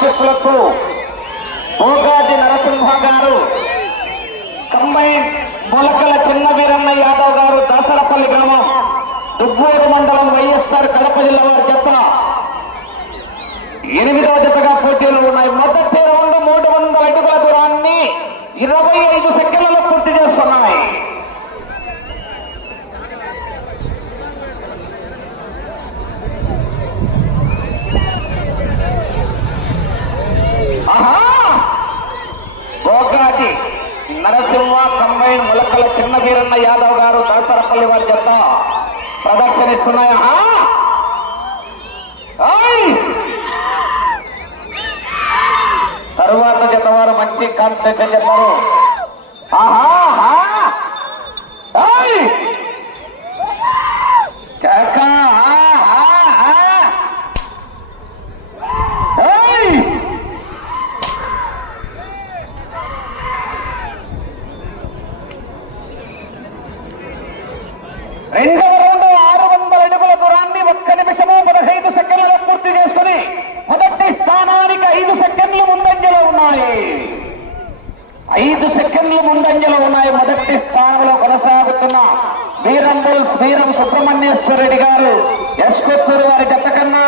ఆశీస్సులకు భోగాది నరసింహ గారు, కంబైన్ మొలకల చిన్న వీరన్న యాదవ్ గారు, దాసరపల్లి గ్రామం, దుబ్బూరు మండలం, వైఎస్ఆర్ కడప జిల్లా వారి జత 8వ జతగా పోటీలు ఉన్నాయి. మొదటి రౌండ్ 300 అడుగుల దూరాన్ని 25 సెకండ్లలో పూర్తి చేసుకున్నాయి. భోగాది నరసింహ కంబైన్ మొలకల చిన్న వీరన్న యాదవ్ గారు, దాసరపల్లి వారి జత ప్రదర్శనిస్తున్నాయి. తరువాత జత వారు మంచి కాన్సెప్ట్ చెప్పారు. రెండవ రౌండ్ 600 అడుగుల దూరాన్ని 1 నిమిషము 15 సెకండ్లలో పూర్తి చేసుకుని మొదటి స్థానానికి 5 సెకండ్లు ముందంజలో ఉన్నాయి. 5 సెకండ్లు ముందంజలో ఉన్నాయి. మొదటి స్థానంలో కొనసాగుతున్న వీరం సుబ్రహ్మణ్యేశ్వర రెడ్డి గారు, ఎస్కొత్తూరు వారి జత కన్నా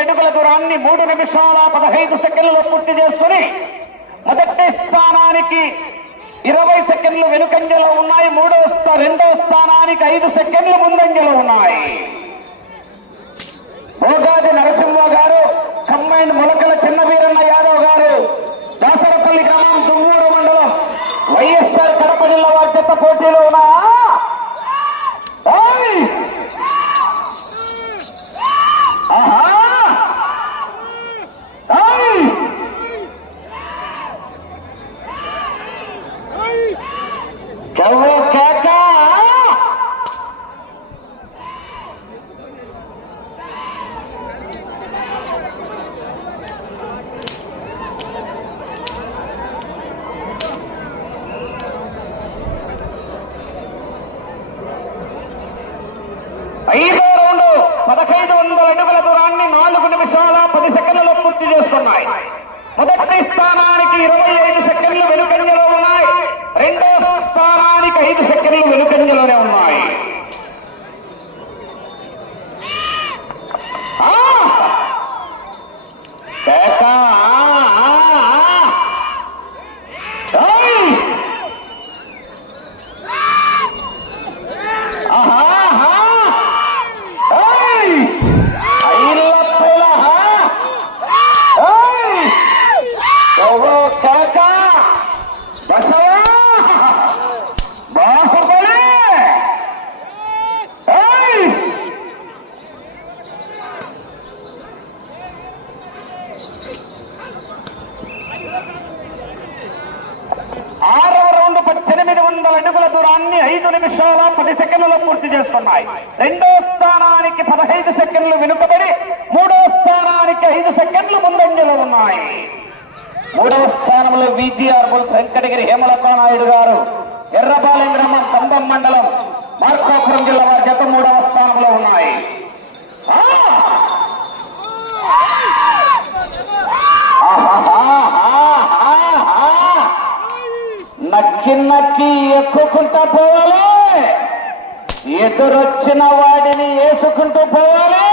అడుగుల దూరాన్ని 3 నిమిషాల 15 సెకండ్లలో పూర్తి చేసుకుని మొదటి స్థానానికి 20 సెకండ్లు వెనుకంజలో ఉన్నాయి. రెండవ స్థానానికి 5 సెకండ్లు ముందంజలో ఉన్నాయి. భోగాది నరసింహ గారు, కంబైన్ మొలకల చిన్న వీరన్న యాదవ్ గారు, దాసరపల్లి గ్రామం, దువ్వూరు మండలం, వైఎస్ఆర్ కడప జిల్లా వారి జత పోటీలో ఉన్నాయా? ఐదో రౌండ్ 1500 అడుగుల దూరాన్ని 4 నిమిషాల 10 సెకండ్లలో పూర్తి చేసుకున్నాయి. మొదటి స్థానానికి 25 సెకండ్లు వెనుకంజలో ఉన్నాయి. రెండవ స్థానానికి 5 సెకండ్లు వెనుకంజలోనే ఉన్నాయి. బాహుబలి నిమిషాల 10 సెకండ్లలో పూర్తి చేసుకున్నాయి. రెండో స్థానానికి 15 సెకండ్లు వెనుకబడి మూడో స్థానానికి 5 సెకండ్లు ముందంజలో ఉన్నాయి. మూడవ స్థానంలో విజిఆర్ బుల్స్ వెంకటగిరి హేమలతా నాయుడు గారు, ఎర్రపాలెం గ్రామం, కంబం మండలం, మార్కాపురం జిల్లా వారి జత మూడవ స్థానంలో ఉన్నాయి. నక్కి నక్కి ఎక్కుకుంటా పోవాలి, ఎదురొచ్చిన వాడిని వేసుకుంటూ పోవాలి.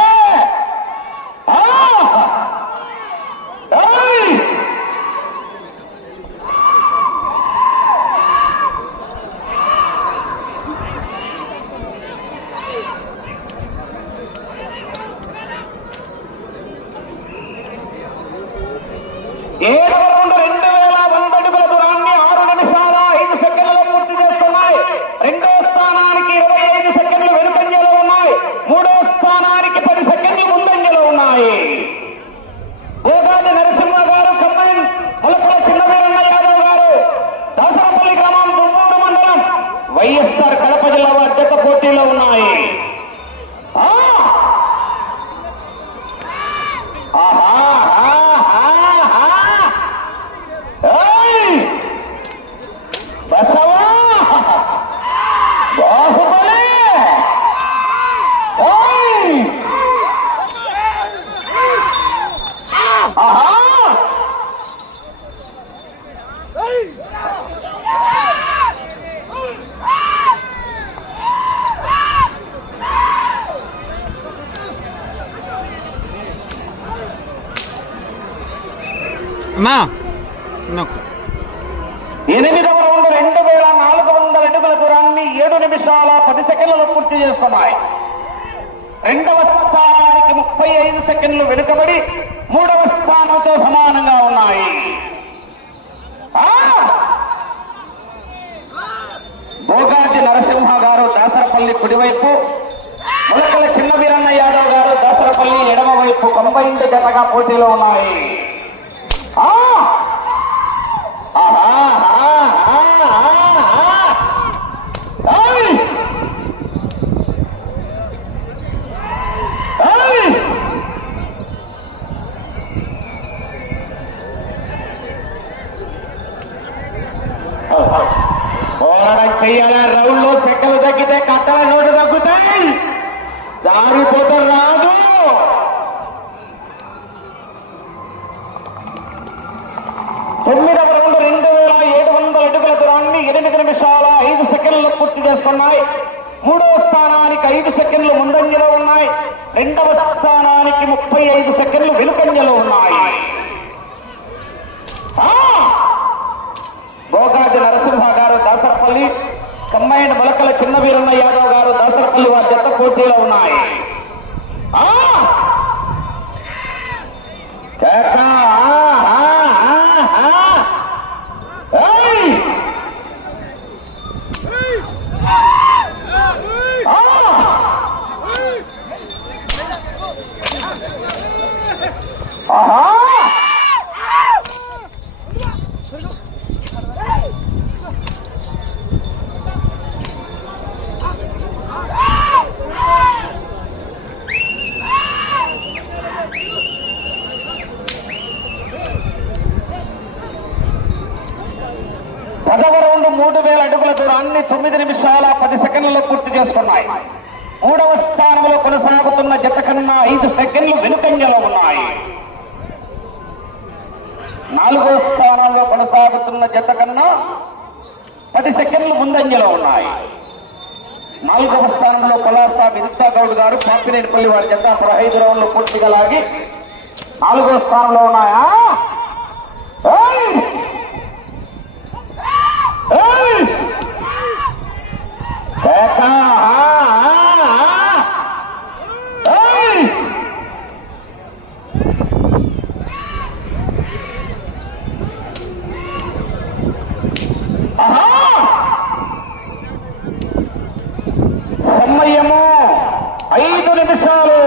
ఏడవ రౌండ్ 2100 అడుగుల దూరాన్ని 6 నిమిషాల 5 సెకండ్లలో పూర్తి చేసుకున్నాయి. రెండో స్థానానికి 25 సెకండ్లు వెనుకంజలో ఉన్నాయి. మూడో స్థానానికి 10 సెకండ్లు ముందంజలో ఉన్నాయి. భోగాది నరసింహ గారు, కమ్మైన్ మొలకల చిన్నవీరన్న యాదవ్ గారు, దాసరపల్లి గ్రామం, దువ్వూరు మండలం, వైఎస్ఆర్ కడప జిల్లా వారి జత పోటీలో ఉన్నాయి. ఎనిమిదవ రౌండ్ 2400 అడుగుల దూరాన్ని 7 నిమిషాల 10 సెకండ్లలో పూర్తి చేసుకున్నాయి. రెండవ స్థానానికి 35 సెకండ్లు వెనుకబడి మూడవ స్థానంతో సమానంగా ఉన్నాయి. భోగాటి నరసింహ గారు దాసరపల్లి కుడివైపు, మొలకల చిన్న వీరన్న యాదవ్ గారు దాసరపల్లి ఎడమ వైపు కంబైన్డ్ జతగా పోటీలో ఉన్నాయి. పోరాటం చెయ్యాల. రౌండ్ లో చెక్కలు తగ్గితే కట్టల నోటు తగ్గుతాయి, జారిపోతే రాదు. తొమ్మిదవ రౌండ్ 2700 అడుగుల దూరాన్ని 8 నిమిషాల 5 సెకండ్లు పూర్తి చేసుకున్నాయి. మూడవ స్థానానికి 5 సెకండ్లు ముందంజలో ఉన్నాయి. రెండవ స్థానానికి 35 సెకండ్లు వెనుకంజలో ఉన్నాయి. భోగాది నరసింహ గారు దాసరపల్లి, కమ్మైండ్ మొలకల చిన్న వీరన్న యాదవ్ గారు దాసరపల్లి వారి జత పోటీలో ఉన్నాయి. పదవ రౌండ్ 3000 అడుగుల దూరాన్ని 9 నిమిషాల 10 సెకండ్లలో పూర్తి చేసుకున్నాయి. మూడవ స్థానంలో కొనసాగుతున్న జత కన్నా 5 సెకండ్లు వెనుకంజలో ఉన్నాయి. నాలుగో స్థానంలో కొనసాగుతున్న జత కన్నా 10 సెకండ్లు ముందంజలో ఉన్నాయి. నాలుగవ స్థానంలో పలాస వినితా గౌడ్ గారు, పాపినేనిపల్లి వారి జత 15 రౌండ్లు పూర్తిగా లాగి నాలుగో స్థానంలో ఉన్నాయా. సమయము 5 నిమిషాలు.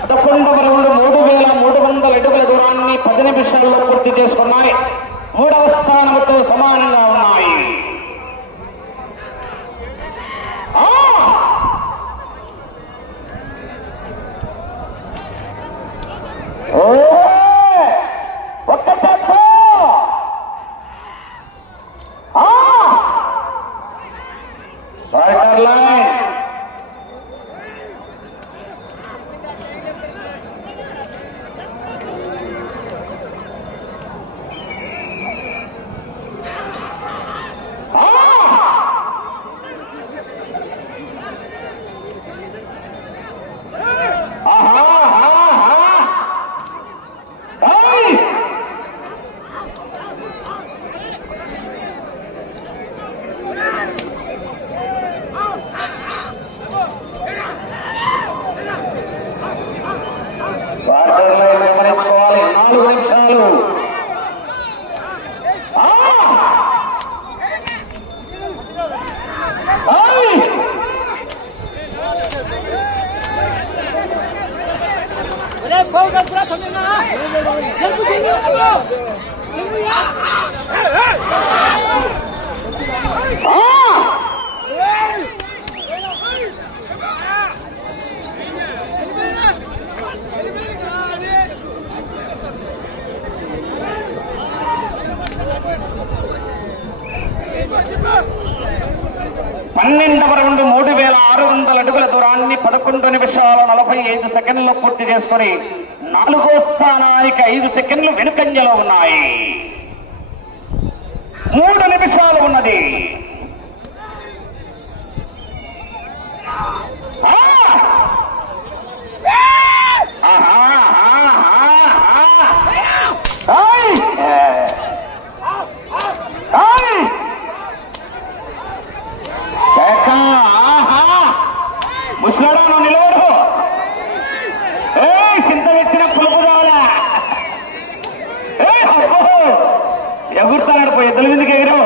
పదకొండవ రౌండ్ 3300 అడుగుల దూరాన్ని 10 నిమిషాల్లో పూర్తి చేసుకున్నాయి. మూడవ స్థానంతో సమానంగా ఉన్నాయి. ఒక్క తప్పు వాటర్ లైన్ గమనించుకోవాలి. 4 నిమిషాలు. పన్నెండవ రౌండ్ 3600 అడుగుల దూరాన్ని 11 నిమిషాల 45 సెకండ్లు పూర్తి చేసుకుని 4వ స్థానానికి 5 సెకండ్లు వెనుకంజలో ఉన్నాయి. 3 నిమిషాలు ఉన్నది. ముసలాడా నిలవడు. చింత వచ్చిన పులుపుదాలా ఎగురుతాడు పోయి ఎద్దుల మీదకి ఎగిరు.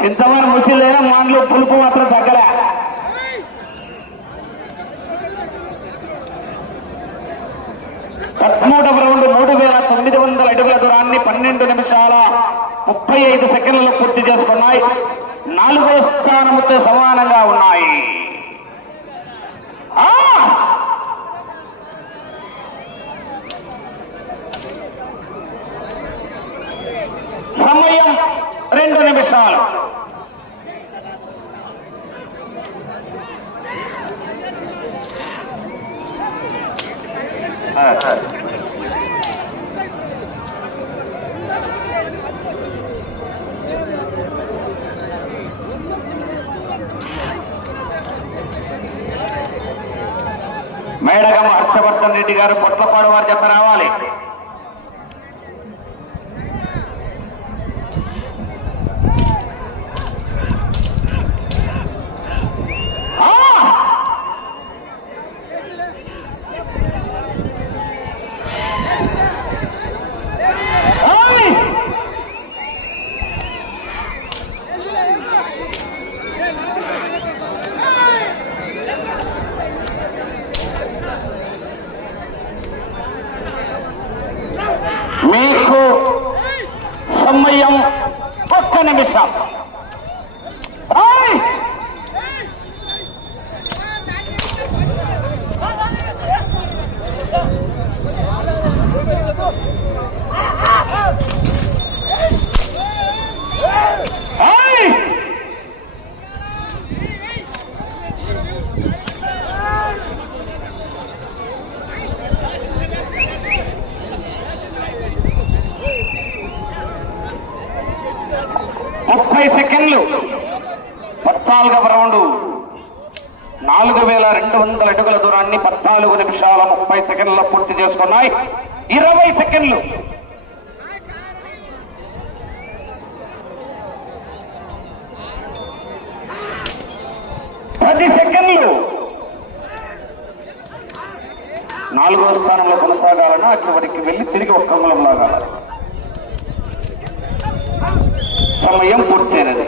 చింతమైన ముసిలేనా మాన్లు పులుపు మాత్రం తగ్గలే. పదమూడవ రౌండ్ 3900 అడుగుల దూరాన్ని 12 నిమిషాల 35 సెకండ్లు పూర్తి చేసుకున్నాయి. 4వ స్థానంతో సమానంగా ఉన్నాయి. సమయం 2 నిమిషాలు. మేడగం హర్షవర్ధన్ రెడ్డి గారు పొట్లపాడు వారు చెప్ప రావాలి. మీకు సమయం 1 నిమిషం. సెకండ్లు 14వ రౌండ్ 4200 అడుగుల దూరాన్ని 14 నిమిషాల 30 సెకండ్ల పూర్తి చేసుకున్నాయి. 20 సెకండ్లు. సెకండ్లు. 4వ స్థానంలో కొనసాగాలన్నా చివరికి వెళ్లి తిరిగి ఒక్క అంగుళం లాగాలి. సమయం పూర్తయినది.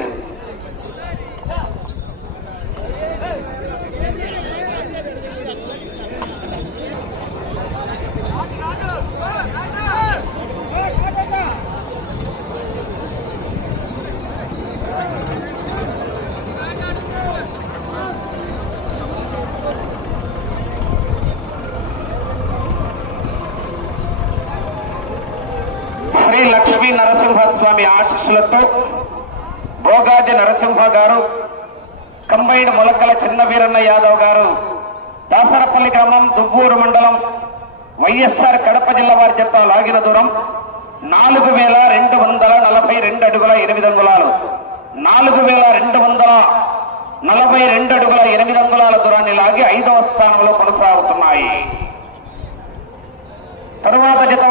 స్వామి ఆశీస్సులతో భోగాది నరసింహ గారు, కంబైండ్ మొలకల చిన్న వీరన్న యాదవ్ గారు, దాసరపల్లి గ్రామం, దువ్వూరు మండలం, వైఎస్ఆర్ కడప జిల్లా వారి జత లాగిన దూరం 4242 అడుగుల 8 అంగుళాలు. 4242 అడుగుల 8 అంగుళాల దూరాన్ని లాగి 5వ స్థానంలో కొనసాగుతున్నాయి. తరువాత జత